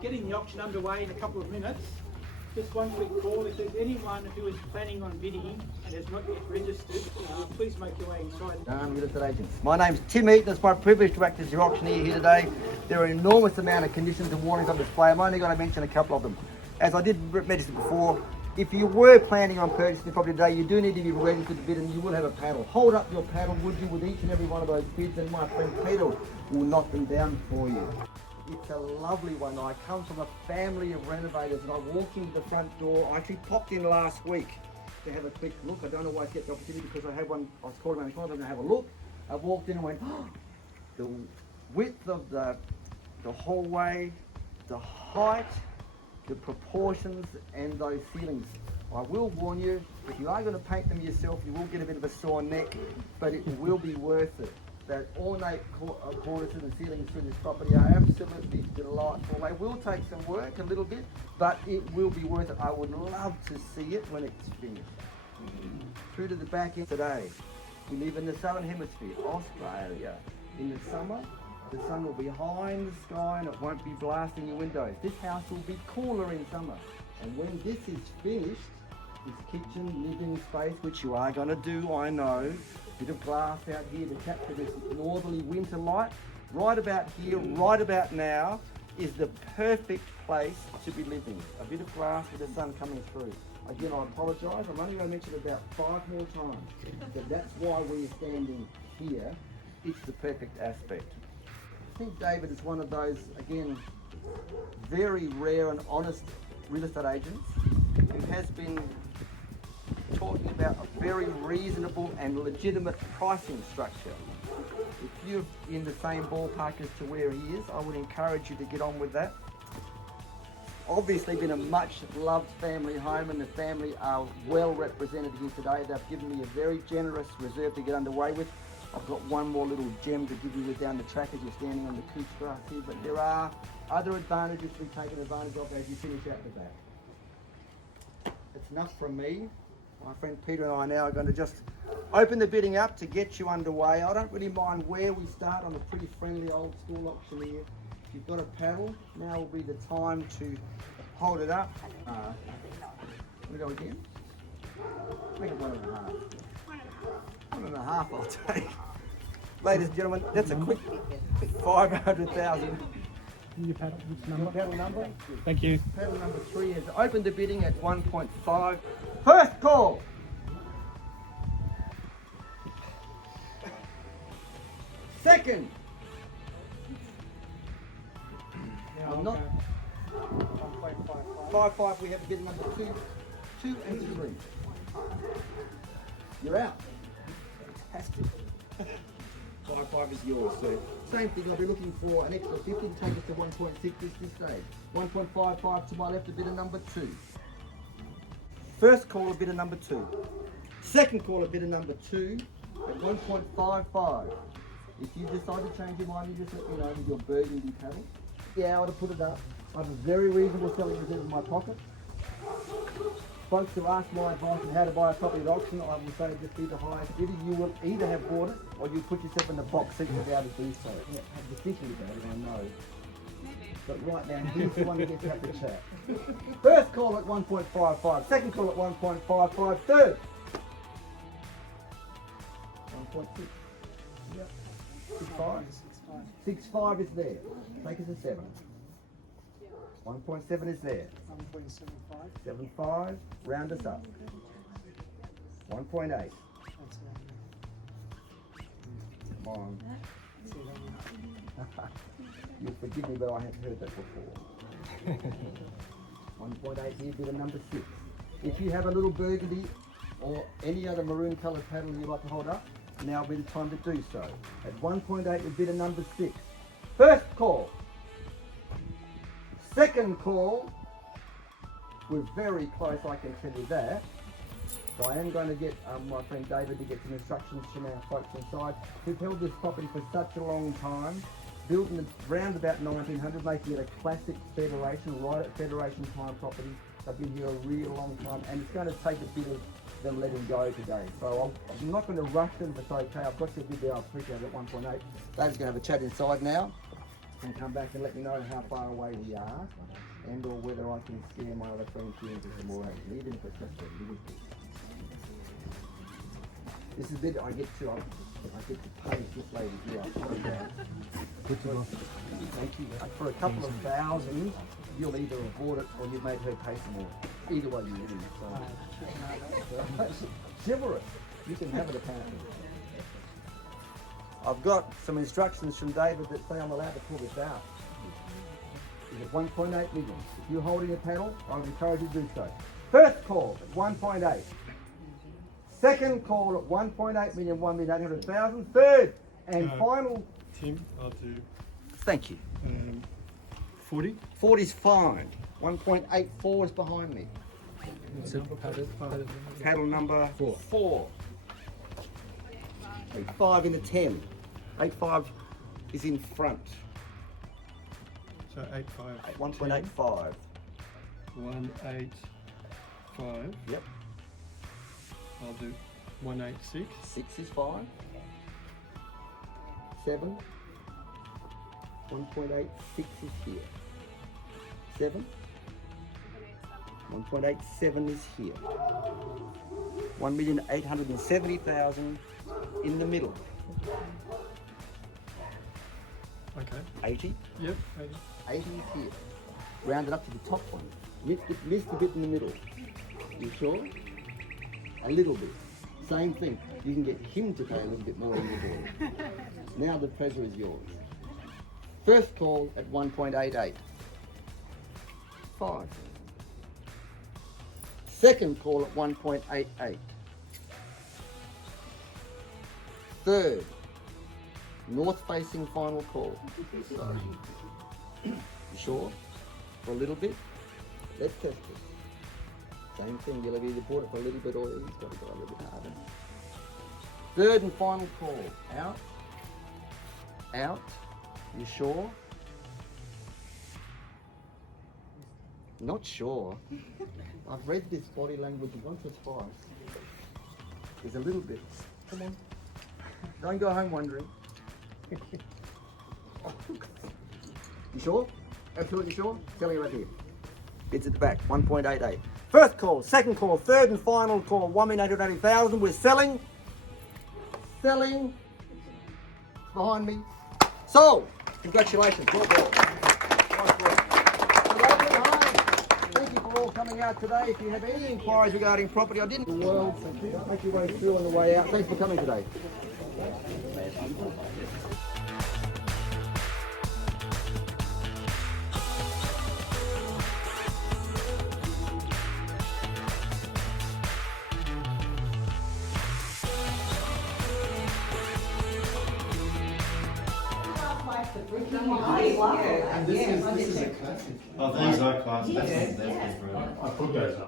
getting the auction underway in a couple of minutes. Just one quick call. If there's anyone who is planning on bidding and has not yet registered, please make your way inside. Real estate agents. My name's Tim Eaton. It's my privilege to act as your auctioneer here today. There are an enormous amount of conditions and warnings on display. I'm only going to mention a couple of them. As I did mention before, if you were planning on purchasing the property today, you do need to be registered to bid, and you will have a paddle. Hold up your paddle, would you, with each and every one of those bids, and my friend Peter will knock them down for you. It's a lovely one. I come from a family of renovators, and I walked into the front door. I actually popped in last week to have a quick look. I don't always get the opportunity because I had one. I was called around the corner to have a look. I walked in and went, oh, the width of the hallway, the height, the proportions, and those ceilings. I will warn you, if you are going to paint them yourself, you will get a bit of a sore neck, but it will be worth it. That ornate cornices and ceilings through this property are absolutely delightful. They will take some work, a little bit, but it will be worth it. I would love to see it when it's finished. Through to the back end today. We live in the southern hemisphere, Australia. In the summer, the sun will be high in the sky and it won't be blasting your windows. This house will be cooler in summer. And when this is finished, this kitchen, living space, which you are going to do, I know, bit of glass out here to capture this northerly winter light. Right about here, right about now, is the perfect place to be living. A bit of glass with the sun coming through. Again, I apologise, I'm only going to mention it about 5 more times. But that's why we're standing here. It's the perfect aspect. I think David is one of those, again, very rare and honest real estate agents who has been talking about a very reasonable and legitimate pricing structure. If you're in the same ballpark as to where he is, I would encourage you to get on with that. Obviously been a much loved family home, and the family are well represented here today. They've given me a very generous reserve to get underway with. I've got one more little gem to give you down the track as you're standing on the couch grass here, but there are other advantages to be taken advantage of as you finish out the back. It's enough from me. My friend Peter and I now are going to just open the bidding up to get you underway. I don't really mind where we start. I'm a pretty friendly old school auctioneer. If you've got a paddle, now will be the time to hold it up. We go again. Make it 1.5. 1.5 I'll take. Ladies and gentlemen, that's a quick 500,000. Your paddle, which number? Paddle number? Thank you. Paddle number 3 has opened the bidding at 1.5. First call. Second. I'm not. 5.5. We have bid number 2 and 3. You're out. Fantastic. 5.5 is yours, sir. Same thing, I'll be looking for an extra 50 to take us to 1.6 this stage. 1.55 to my left, a bidder number 2. First call, a bidder number 2. Second call, a bidder number 2 at 1.55. If you decide to change your mind, you just let me know with your burgundy paddle. Yeah, I would have put it up. I have a very reasonable selling reserve in my pocket. Folks who ask my advice on how to buy a property at auction, I will say just be the highest bidder. You will either have bought it or you put yourself in the box seat to be able to do so. Yeah, have the thinking about it, I know. But right now, here's the one that gets out the chat. First call at 1.55, second call at 1.55, third 1.6. Yep. 6.5? 6.5 is there. Take us to 7. 1.7 is there. 1.75. 7.5, round us up. 1.8. Come on. You'll forgive me, but I have heard that before. 1.8 here, bidder number 6. If you have a little burgundy or any other maroon coloured paddle you'd like to hold up, now will be the time to do so. At 1.8 with bidder number 6. First call. Second call. We're very close, I can tell you that. So I am going to get my friend David to get some instructions from our folks inside who've held this property for such a long time, built in around about 1900, making it a classic Federation, right at Federation time property. They've been here a real long time, and it's going to take a bit of them letting go today. So I'm not going to rush them to say, okay, I've got your bid there, I'll appreciate it at 1.8. David's going to have a chat inside now. can come back and let me know how far away we are, and or whether I can scare my other friends here into some more action, even if it's just a little bit. This is the bit I get to pay this lady here. Thank you. For a couple of thousand, you'll either avoid it or you've made her pay some more. Either way you win. So chivalrous. You can have it apparently. I've got some instructions from David that say I'm allowed to pull this out. Is at 1.8 million. If you're holding a panel, I would encourage you to do so. First call at 1.8. Second call at 1.8 million, 1,800,000. Third and final. Tim, I'll do Thank you. 40. 40 is fine. 1.84 is behind me. Paddle number 4. 5 in the 10. 8.5 is in front. So 8.5. 1.85. 1.85. Yep. I'll do 1.86. 6 is fine. 7. 1.86 is here. 7. 1.87 is here. 1,870,000 in the middle. Okay. 80. Yep. 80. 80 is here. Round it up to the top one. Missed a bit in the middle. You sure? A little bit. Same thing. You can get him to pay a little bit more than you do. Now the pressure is yours. First call at 1.88. 5. Second call at 1.88. Third, north facing final call. Sorry. You sure? For a little bit? Let's test it. Same thing, you'll have either bought it for a little bit or he's got to go a little bit harder. Third and final call. Out. Out. You sure? Not sure. I've read this body language once or twice. There's a little bit. Come on. Don't go home wondering. You sure? Absolutely sure? Telling you right here. It's at the back, 1.88. First call, second call, third and final call, 1,880,000. We're selling. Selling. Behind me. Sold. Congratulations. Well done. Nice work. Thank you for all coming out today. If you have any inquiries regarding property, I didn't. The world, so make your way through on the way out. Thanks for coming today. And this is a classic. Oh, these are classic. That's brilliant. I put those up.